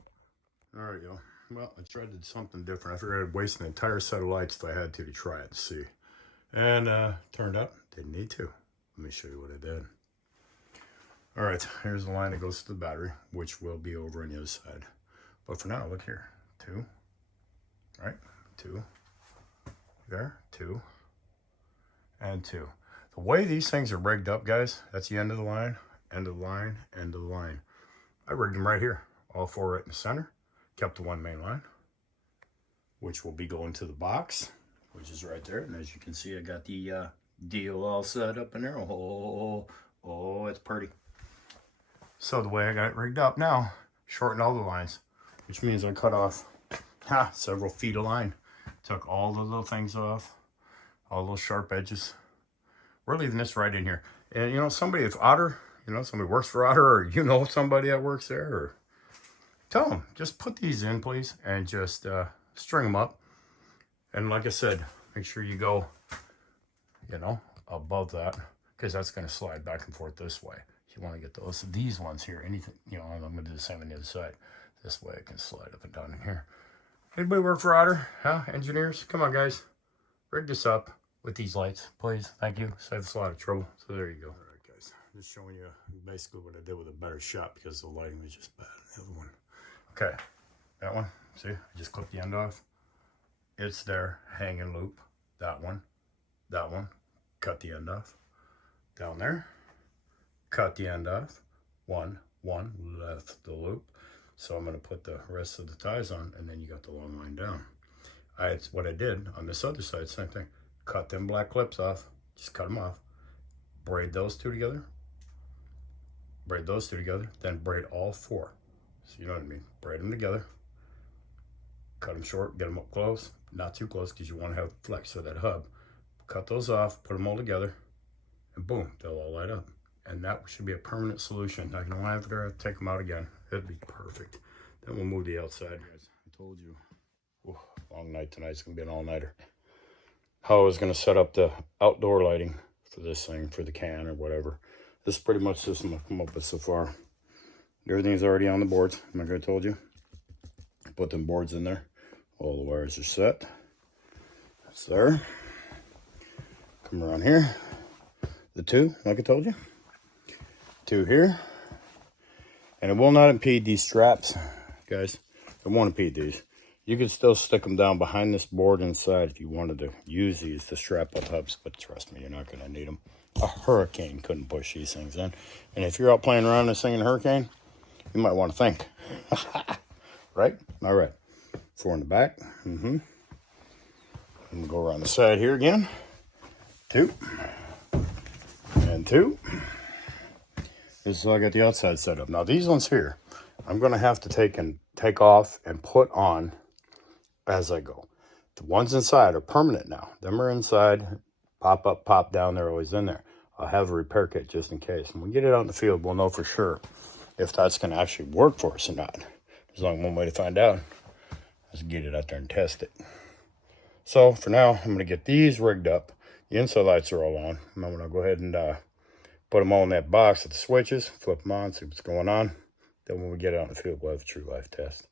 All right, y'all. Well, I tried to do something different. I figured I'd waste an entire set of lights if I had to try it and see. And turned out, didn't need to. Let me show you what I did. All right, here's the line that goes to the battery, which will be over on the other side. But for now, look here. 2. Right? 2. There. 2. And 2. The way these things are rigged up, guys, that's the end of the line, end of the line, end of the line. I rigged them right here. All 4 right in the center. Kept the one main line, which will be going to the box, which is right there. And as you can see, I got the deal all set up in there. Oh, it's pretty. So the way I got it rigged up now, shortened all the lines, which means I cut off several feet of line. Took all the little things off, all those sharp edges. We're leaving this right in here. And, you know, somebody, if Otter, you know, somebody works for Otter, or you know somebody that works there, or tell them, just put these in, please, and just string them up. And like I said, make sure you go, you know, above that, because that's going to slide back and forth this way. You want to get these ones here, anything, you know, I'm going to do the same on the other side. This way it can slide up and down in here. Anybody work for Otter? Huh? Engineers? Come on, guys. Rig this up with these lights, please. Thank you. Saves us a lot of trouble. So there you go. All right, guys. Just showing you basically what I did with a better shot because the lighting was just bad. The other one. Okay. That one. See? I just clipped the end off. It's there. Hanging loop. That one. That one. Cut the end off. Down there. Cut the end off. One. Left the loop. So I'm going to put the rest of the ties on, and then you got the long line down. It's what I did on this other side, same thing. Cut them black clips off. Just cut them off. Braid those two together. Braid those two together. Then braid all 4. So you know what I mean. Braid them together. Cut them short. Get them up close. Not too close because you want to have flex for that hub. Cut those off. Put them all together. And boom. They'll all light up. And that should be a permanent solution. I can only have to take them out again. It'd be perfect. Then we'll move the outside, guys. I told you. Ooh, long night tonight. It's going to be an all-nighter. How I was going to set up the outdoor lighting for this thing, for the can or whatever. This is pretty much the system I've come up with so far. Everything's already on the boards, like I told you. Put them boards in there. All the wires are set. That's there. Come around here. The 2, like I told you. 2 here. And it will not impede these straps, guys. It won't impede these. You can still stick them down behind this board inside if you wanted to use these to strap up hubs, but trust me, you're not going to need them. A hurricane couldn't push these things in. And if you're out playing around this thing in a hurricane, you might want to think. Right? All right. 4 in the back. And go around the side here again. 2. And 2. This is how I got the outside set up. Now these ones here, I'm going to have to take off and put on as I go. The ones inside are permanent now. Them are inside, pop up, pop down. They're always in there. I'll have a repair kit just in case. When we get it out in the field, we'll know for sure if that's going to actually work for us or not. There's only one way to find out. Is get it out there and test it. So for now, I'm going to get these rigged up. The inside lights are all on. I'm going to go ahead and put them all in that box with the switches, flip them on, see what's going on. Then when we get out in the field, we'll have a true life test.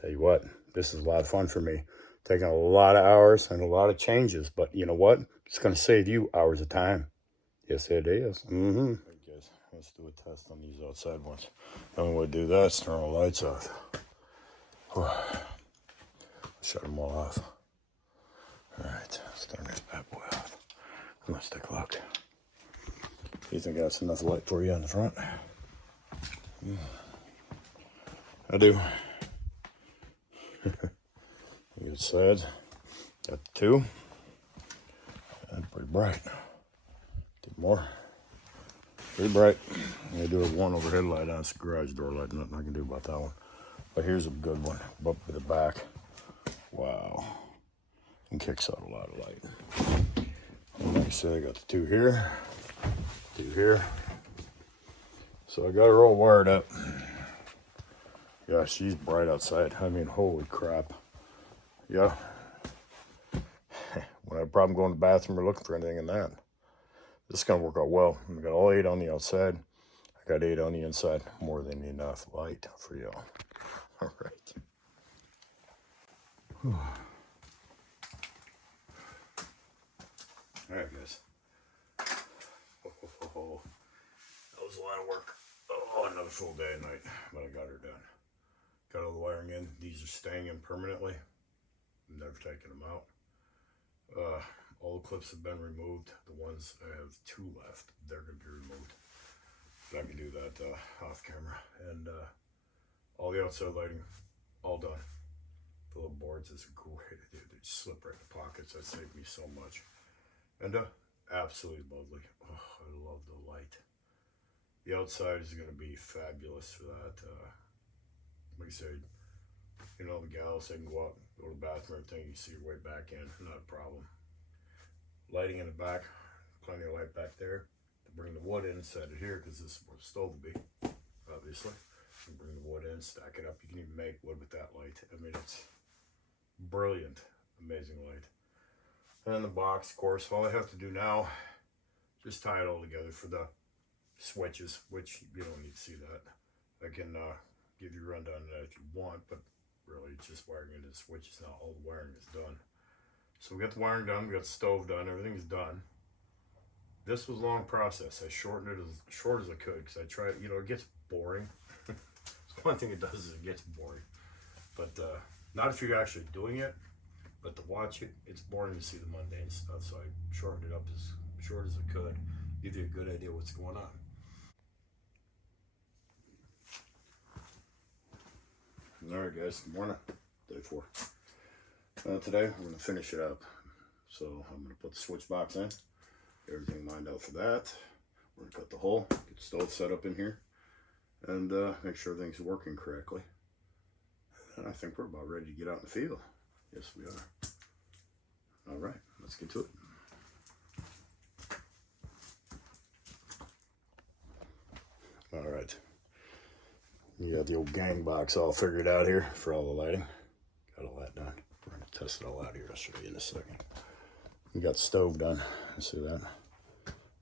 Tell you what, this is a lot of fun for me. Taking a lot of hours and a lot of changes, but you know what? It's going to save you hours of time. Yes, it is. Right, guys, let's do a test on these outside ones. Then we'll do that, turn all the lights off. Shut them all off. All right, let's turn this bad boy off. Let's take a look. You think that's enough light for you on the front? I do. Good sides. Got 2. And pretty bright. 2 more. Pretty bright. I'm gonna do a 1 overhead light on. It's a garage door light. Nothing I can do about that one. But here's a good one. Up to the back. Wow. And kicks out a lot of light. And like I said, I got the 2 here. 2 here. So I got her all wired up. Yeah, she's bright outside. I mean, holy crap. Yeah. When I have a problem going to the bathroom or looking for anything in that. This is going to work out well. I got all 8 on the outside. I got 8 on the inside. More than enough light for y'all. All right. Whew. All right, guys. Oh, that was a lot of work. Oh, another full day and night, but I got her done. Got all the wiring in. These are staying in permanently. I'm never taking them out. All the clips have been removed. The ones I have 2 left, they're going to be removed. But I can do that off camera. And all the outside lighting, all done. The little boards is a cool way to do it. They just slip right in the pockets. That saved me so much. And absolutely lovely. Oh, I love the light. The outside is going to be fabulous for that. Like I said, you know, the gals, they can go out, go to the bathroom, everything, you see your way back in, not a problem. Lighting in the back, plenty of light back there. To bring the wood in, set it here, because this is where the stove will be, obviously. You bring the wood in, stack it up. You can even make wood with that light. I mean, it's brilliant, amazing light. And the box, of course, all I have to do now, just tie it all together for the switches, which you don't need to see that. I can give you a rundown of that if you want, but really it's just wiring into the switches now. All the wiring is done. So we got the wiring done, we got the stove done, everything's done. This was a long process. I shortened it as short as I could because I tried, you know, it gets boring. One thing it does is it gets boring. But not if you're actually doing it, but to watch it, it's boring to see the mundane stuff. So I shortened it up as short as I could, give you a good idea what's going on. All right, guys, good morning. Day 4. Today, we're going to finish it up. So I'm going to put the switch box in. Everything lined out for that. We're going to cut the hole, get the stove set up in here, and make sure everything's working correctly. And I think we're about ready to get out in the field. Yes, we are. All right, let's get to it. All right. You got the old gang box all figured out here for all the lighting. Got all that done. We're going to test it all out here. I'll show you in a second. We got the stove done. See that?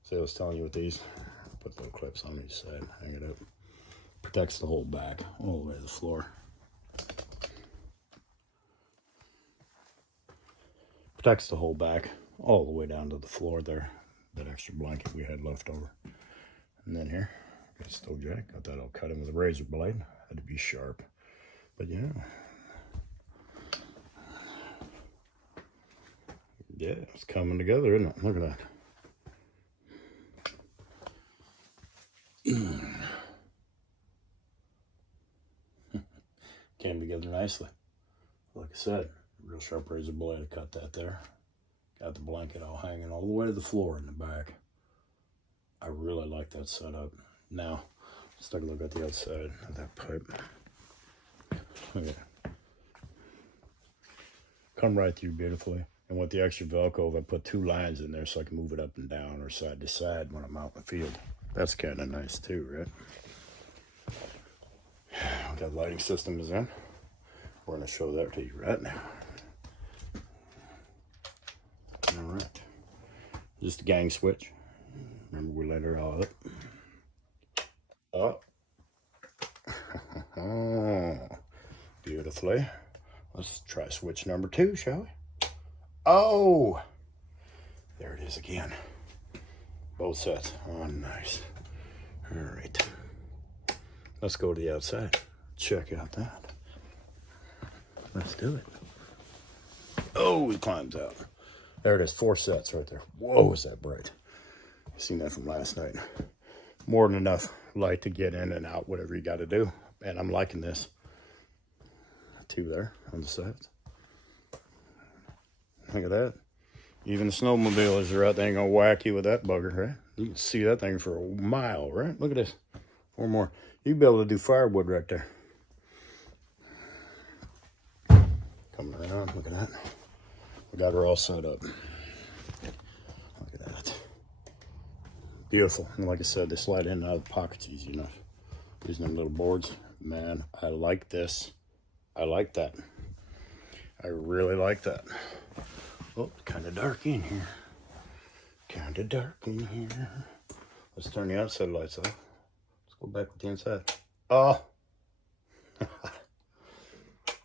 See, I was telling you with these. Put little clips on each side. Hang it up. Protects the whole back all the way to the floor. Protects the whole back all the way down to the floor there. That extra blanket we had left over. And then here, got a stove jack. Got that all cut in with a razor blade. Had to be sharp. But yeah. Yeah, it's coming together, isn't it? Look at that. Came together nicely. Like I said, real sharp razor blade to cut that there. Got the blanket all hanging all the way to the floor in the back. I really like that setup. Now, let's take a look at the outside of that pipe. Look at it. Come right through beautifully. And with the extra Velcro, I put 2 lines in there so I can move it up and down or side to side when I'm out in the field. That's kind of nice too, right? That lighting system is in. We're going to show that to you right now. All right. Just a gang switch. Remember, we let her all up. Oh, beautifully. Let's try switch number 2, shall we? Oh, there it is again. Both sets. Oh, nice. All right. Let's go to the outside. Check out that. Let's do it. Oh, he climbs out. There it is. 4 sets right there. Whoa, is that bright. Seen that from last night. More than enough light to get in and out, whatever you got to do. And I'm liking this. 2 there on the sides. Look at that. Even the snowmobilers are out there, ain't gonna whack you with that bugger, right? You can see that thing for a mile, right? Look at this. Or more. You'd be able to do firewood right there. Coming around, look at that. We got her all set up. Look at that. Beautiful. And like I said, they slide in and out of the pockets easy enough. Using them little boards. Man, I like this. I like that. I really like that. Oh, kind of dark in here. Kind of dark in here. Let's turn the outside lights off. Let's go back with the inside. Oh.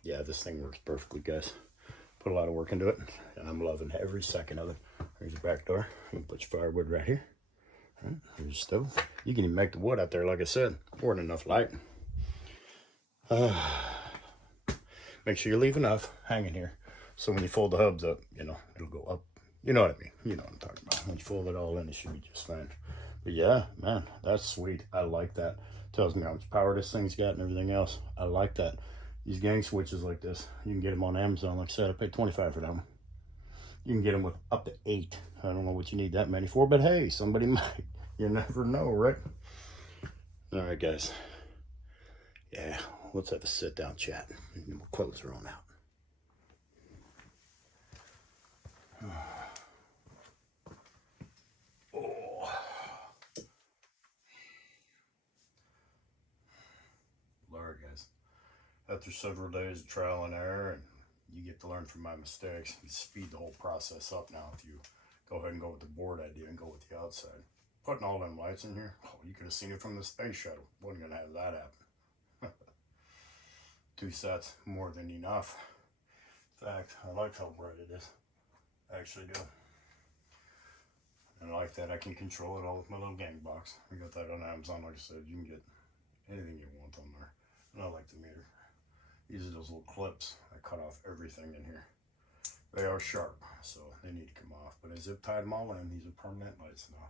Yeah, this thing works perfectly, guys. Put a lot of work into it, and I'm loving every second of it. Here's your back door. You can put your firewood right here. All right, here's your stove. You can even make the wood out there, like I said. More than enough light. Make sure you leave enough hanging here, so when you fold the hubs up, you know, it'll go up. You know what I mean. You know what I'm talking about. When you fold it all in, it should be just fine. But yeah, man, that's sweet. I like that. Tells me how much power this thing's got and everything else. I like that. These gang switches like this, you can get them on Amazon. Like I said, I paid $25 for them. You can get them with up to 8. I don't know what you need that many for, but hey, somebody might. You never know, right? All right, guys. Yeah, let's have a sit-down chat, and we'll close her on out. Oh. Lord, guys. After several days of trial and error, and you get to learn from my mistakes, you speed the whole process up now if you go ahead and go with the board idea and go with the outside. Putting all them lights in here, oh, you could have seen it from the space shuttle. Wasn't going to have that happen. 2 sets, more than enough. In fact, I like how bright it is. I actually do. And I like that I can control it all with my little gang box. I got that on Amazon. Like I said, you can get anything you want on there. And I like the meter. These are those little clips. I cut off everything in here. They are sharp, so they need to come off. But I zip tied them all in. These are permanent lights now.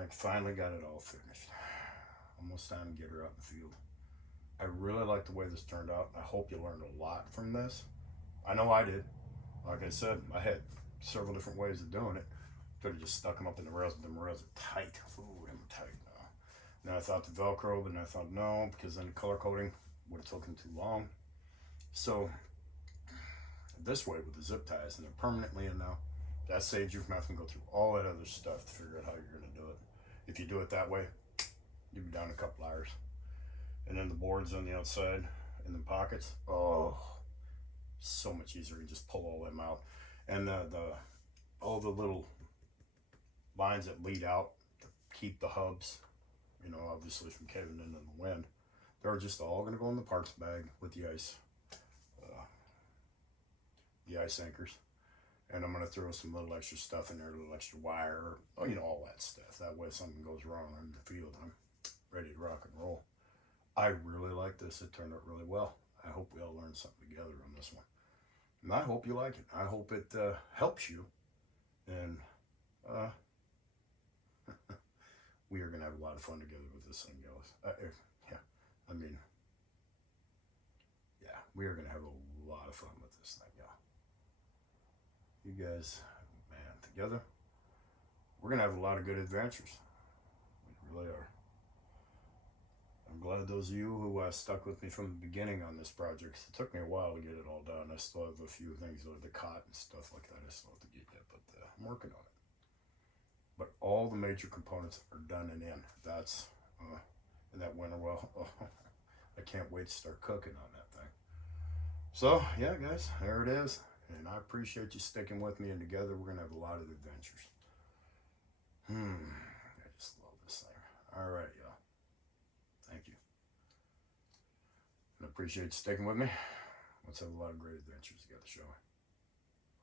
I finally got it all finished. Almost time to get her out in the field. I really like the way this turned out. I hope you learned a lot from this. I know I did. Like I said, I had several different ways of doing it. Could have just stuck them up in the rails, but the rails are tight. Ooh, them are tight now. Then I thought the Velcro, but then I thought no, because then the color coding would have taken too long. So this way with the zip ties, and they're permanently in now, that saves you from having to go through all that other stuff to figure out how you're going to do it. If you do it that way, you'll be down a couple hours. And then the boards on the outside in the pockets, oh, so much easier. You just pull all them out. And all the little lines that lead out to keep the hubs, you know, obviously from caving into the wind, they're just all going to go in the parts bag with the ice anchors. And I'm going to throw some little extra stuff in there, a little extra wire, you know, all that stuff. That way if something goes wrong in the field, I'm ready to rock and roll. I really like this. It turned out really well. I hope we all learned something together on this one. And I hope you like it. I hope it helps you. And we are going to have a lot of fun together with this thing, guys. We are going to have a lot of fun with this thing, y'all. You guys, man, together, we're going to have a lot of good adventures. We really are. I'm glad those of you who stuck with me from the beginning on this project. It took me a while to get it all done. I still have a few things, like the cot and stuff like that, I still have to get yet, but I'm working on it. But all the major components are done and in. That's in that winter well. Oh, I can't wait to start cooking on that thing. So yeah, guys, there it is. And I appreciate you sticking with me, and together we're gonna have a lot of adventures. I just love this thing. All right, y'all. Thank you. And I appreciate you sticking with me. Let's have a lot of great adventures together, shall we?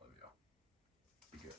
Love y'all. Be good.